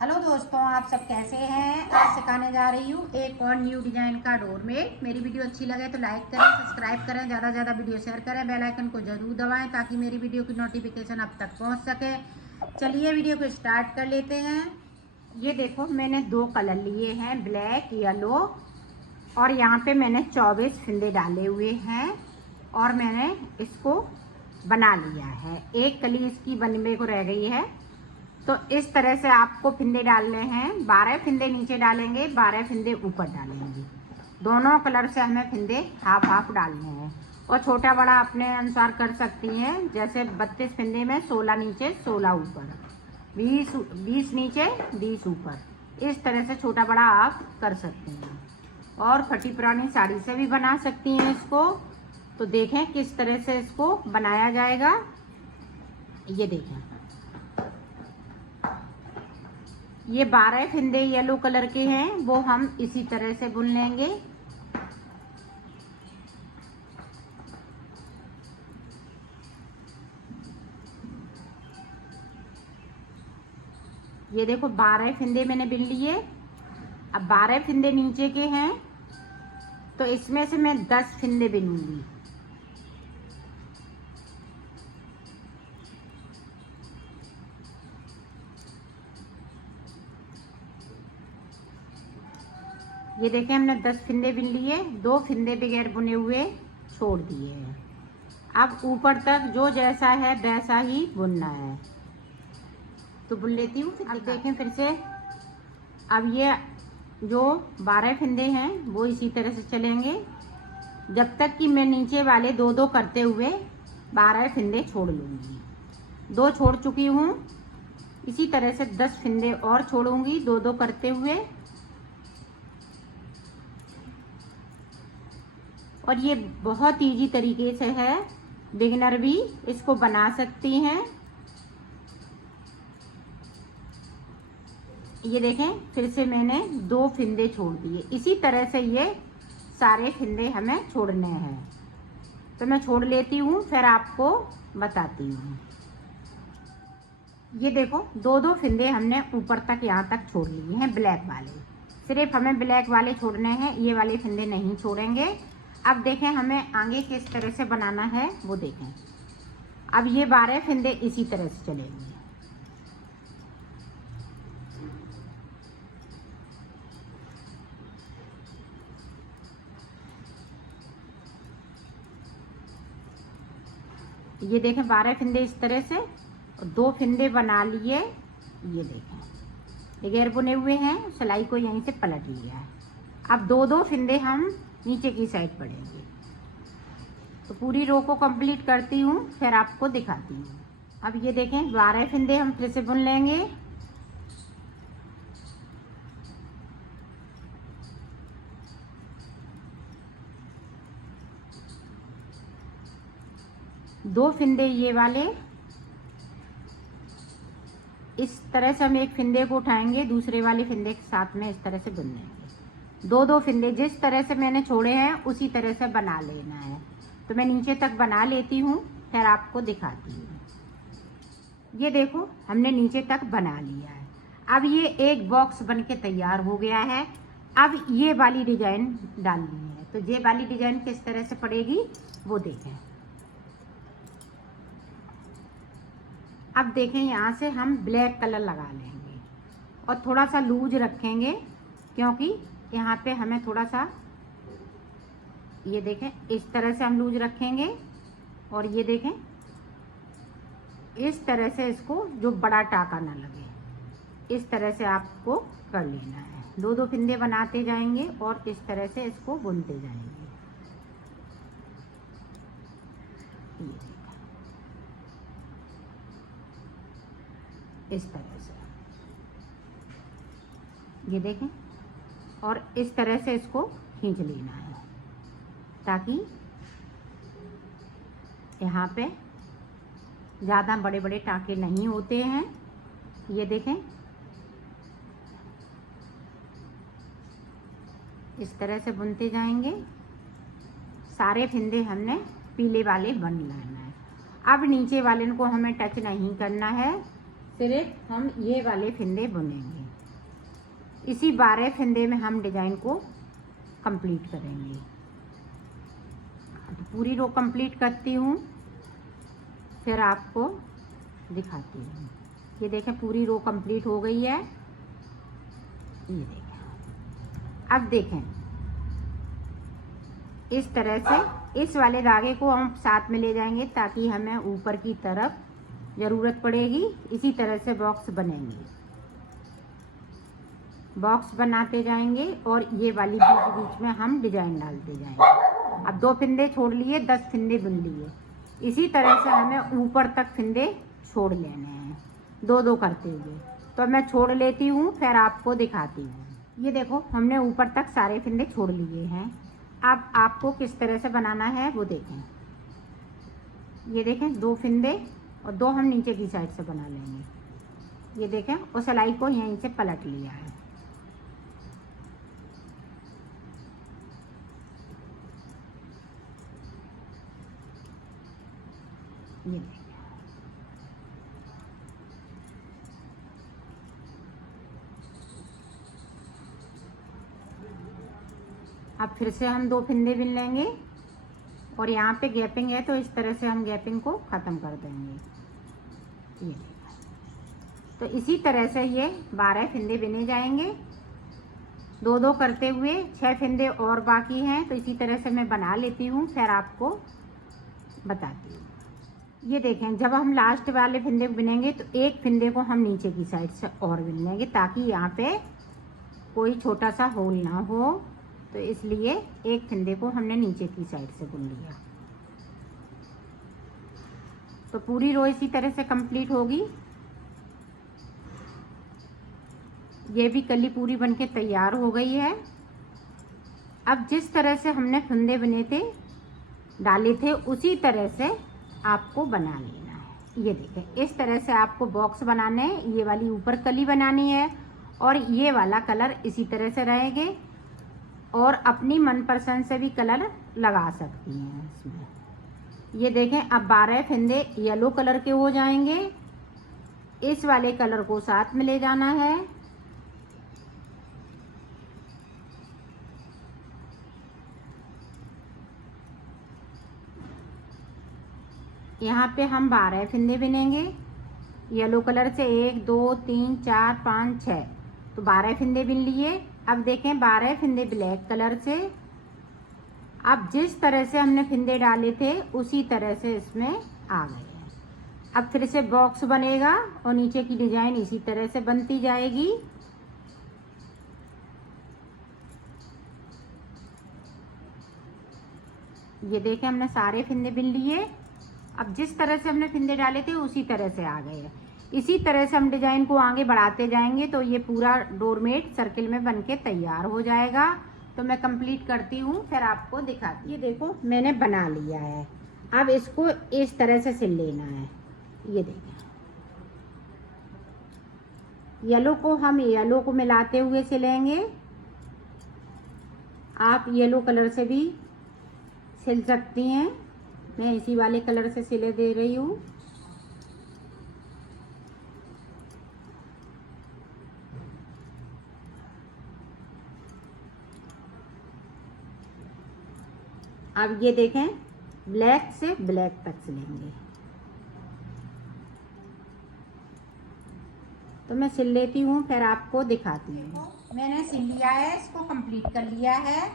Hello दोस्तों, आप सब कैसे हैं। आज सिखाने जा रही हूँ एक और न्यू डिजाइन का डोरमेट। मेरी वीडियो अच्छी लगे तो लाइक करें, सब्सक्राइब करें, ज़्यादा से ज़्यादा वीडियो शेयर करें, बेल आइकन को ज़रूर दबाएं ताकि मेरी वीडियो की नोटिफिकेशन आप तक पहुँच सके। चलिए वीडियो को स्टार्ट कर लेते हैं। ये देखो, मैंने 2 कलर लिए हैं, ब्लैक येलो, और यहाँ पे मैंने 24 फंदे डाले हुए हैं और मैंने इसको बना लिया है। एक कली इसकी बनने को रह गई है। तो इस तरह से आपको फिंदे डालने हैं। 12 फिंदे नीचे डालेंगे, 12 फिंदे ऊपर डालेंगे। दोनों कलर से हमें फिंदे हाफ हाफ डालने हैं और छोटा बड़ा अपने अनुसार कर सकती हैं। जैसे 32 फिंदे में 16 नीचे 16 ऊपर, 20 नीचे 20 ऊपर, इस तरह से छोटा बड़ा आप कर सकती हैं। और फटी पुरानी साड़ी से भी बना सकती हैं इसको। तो देखें किस तरह से इसको बनाया जाएगा। ये देखें, ये 12 फिंदे येलो कलर के हैं, वो हम इसी तरह से बुन लेंगे। ये देखो 12 फिंदे मैंने बिन लिए। अब 12 फिंदे नीचे के हैं तो इसमें से मैं 10 फिंदे बिनूंगी। ये देखें, हमने 10 फिंदे बिन लिए, 2 फिंदे बगैर बुने हुए छोड़ दिए हैं। अब ऊपर तक जो जैसा है वैसा ही बुनना है। तो बुन लेती हूँ। अब देखें फिर से, अब ये जो 12 फिंदे हैं वो इसी तरह से चलेंगे जब तक कि मैं नीचे वाले 2-2 करते हुए 12 फिंदे छोड़ लूँगी। 2 छोड़ चुकी हूँ, इसी तरह से 10 फिंदे और छोड़ूंगी 2-2 करते हुए। और ये बहुत इजी तरीके से है, बिगिनर भी इसको बना सकती हैं। ये देखें, फिर से मैंने 2 फिंदे छोड़ दिए। इसी तरह से ये सारे फिंदे हमें छोड़ने हैं। तो मैं छोड़ लेती हूँ, फिर आपको बताती हूँ। ये देखो, 2-2 फिंदे हमने ऊपर तक यहाँ तक छोड़ लिए हैं, ब्लैक वाले। सिर्फ हमें ब्लैक वाले छोड़ने हैं, ये वाले फिंदे नहीं छोड़ेंगे। अब देखें हमें आगे किस तरह से बनाना है वो देखें। अब ये 12 फिंदे इसी तरह से चलेंगे। ये देखें 12 फिंदे इस तरह से, और 2 फिंदे बना लिए। ये देखें बगैर बुने हुए हैं, सिलाई को यहीं से पलट लिया है। अब 2-2 फिंदे हम नीचे की साइड पड़ेंगे। तो पूरी रो को कंप्लीट करती हूँ, फिर आपको दिखाती हूँ। अब ये देखें 12 फिंदे हम फिर से बुन लेंगे। दो फिंदे ये वाले, इस तरह से हम एक फिंदे को उठाएंगे, दूसरे वाले फिंदे के साथ में इस तरह से बुन लेंगे। 2-2 फिंदे जिस तरह से मैंने छोड़े हैं उसी तरह से बना लेना है। तो मैं नीचे तक बना लेती हूँ, फिर आपको दिखाती हूँ। ये देखो, हमने नीचे तक बना लिया है। अब ये एक बॉक्स बन के तैयार हो गया है। अब ये वाली डिजाइन डालनी है। तो ये वाली डिजाइन किस तरह से पड़ेगी वो देखें। अब देखें, यहाँ से हम ब्लैक कलर लगा लेंगे और थोड़ा सा लूज रखेंगे, क्योंकि यहाँ पे हमें थोड़ा सा, ये देखें इस तरह से हम लूज रखेंगे। और ये देखें इस तरह से, इसको जो बड़ा टाका ना लगे, इस तरह से आपको कर लेना है। 2-2 फिंदे बनाते जाएंगे और इस तरह से इसको बुनते जाएंगे। इस तरह से ये देखें, और इस तरह से इसको खींच लेना है ताकि यहाँ पे ज़्यादा बड़े बड़े टाके नहीं होते हैं। ये देखें इस तरह से बुनते जाएंगे। सारे फिंदे हमने पीले वाले बन लेना है। अब नीचे वाले को हमें टच नहीं करना है, सिर्फ हम ये वाले फिंदे बुनेंगे। इसी 12 फंदे में हम डिजाइन को कंप्लीट करेंगे। तो पूरी रो कंप्लीट करती हूँ, फिर आपको दिखाती हूँ। ये देखें पूरी रो कंप्लीट हो गई है। ये देखें, अब देखें इस तरह से इस वाले धागे को हम साथ में ले जाएंगे ताकि हमें ऊपर की तरफ ज़रूरत पड़ेगी। इसी तरह से बॉक्स बनेंगे, बॉक्स बनाते जाएंगे और ये वाली बीच बीच में हम डिजाइन डालते जाएंगे। अब 2 फंदे छोड़ लिए, 10 फंदे बुन लिए। इसी तरह से हमें ऊपर तक फंदे छोड़ लेने हैं, 2-2 करते हुए। तो मैं छोड़ लेती हूँ, फिर आपको दिखाती हूँ। ये देखो हमने ऊपर तक सारे फंदे छोड़ लिए हैं। अब आपको किस तरह से बनाना है वो देखें। ये देखें 2 फंदे और 2 हम नीचे की साइड से बना लेंगे। ये देखें और सिलाई को यहीं से पलट लिया है। ये देखें, अब फिर से हम 2 फंदे बुन लेंगे और यहाँ पे गैपिंग है तो इस तरह से हम गैपिंग को ख़त्म कर देंगे। ये तो इसी तरह से ये 12 फंदे बुने जाएंगे, 2-2 करते हुए। 6 फंदे और बाकी हैं, तो इसी तरह से मैं बना लेती हूँ, फिर आपको बताती हूँ। ये देखें जब हम लास्ट वाले फंदे को बुनेंगे तो एक फंदे को हम नीचे की साइड से और बुन लेंगे ताकि यहाँ पे कोई छोटा सा होल ना हो। तो इसलिए एक फंदे को हमने नीचे की साइड से बुन लिया। तो पूरी रो इसी तरह से कंप्लीट होगी। ये भी कली पूरी बनके तैयार हो गई है। अब जिस तरह से हमने फंदे बने थे, डाले थे, उसी तरह से आपको बना लेना है। ये देखें इस तरह से आपको बॉक्स बनाने हैं। ये वाली ऊपर कली बनानी है और ये वाला कलर इसी तरह से रहेंगे और अपनी मनपसंद से भी कलर लगा सकती हैं इसमें। ये देखें अब 12 फंदे येलो कलर के हो जाएंगे। इस वाले कलर को साथ में ले जाना है। यहाँ पे हम 12 फंदे बुनेंगे येलो कलर से। 1 2 3 4 5 6, तो 12 फंदे बुन लिए। अब देखें 12 फंदे ब्लैक कलर से। अब जिस तरह से हमने फंदे डाले थे उसी तरह से इसमें आ गए हैं। अब फिर से बॉक्स बनेगा और नीचे की डिजाइन इसी तरह से बनती जाएगी। ये देखें हमने सारे फंदे बुन लिए। अब जिस तरह से हमने फंदे डाले थे उसी तरह से आ गए हैं। इसी तरह से हम डिजाइन को आगे बढ़ाते जाएंगे तो ये पूरा डोरमेट सर्किल में बनके तैयार हो जाएगा। तो मैं कंप्लीट करती हूँ, फिर आपको दिखाती हूँ। ये देखो मैंने बना लिया है। अब इसको इस तरह से सिल लेना है। ये देखें येलो को हम येलो को मिलाते हुए सिलेंगे। आप येलो कलर से भी सिल सकती हैं, मैं इसी वाले कलर से सिले दे रही हूँ। अब ये देखें ब्लैक से ब्लैक तक सिलेंगे। तो मैं सिल लेती हूँ, फिर आपको दिखाती हूँ। मैंने सिल लिया है, इसको कंप्लीट कर लिया है।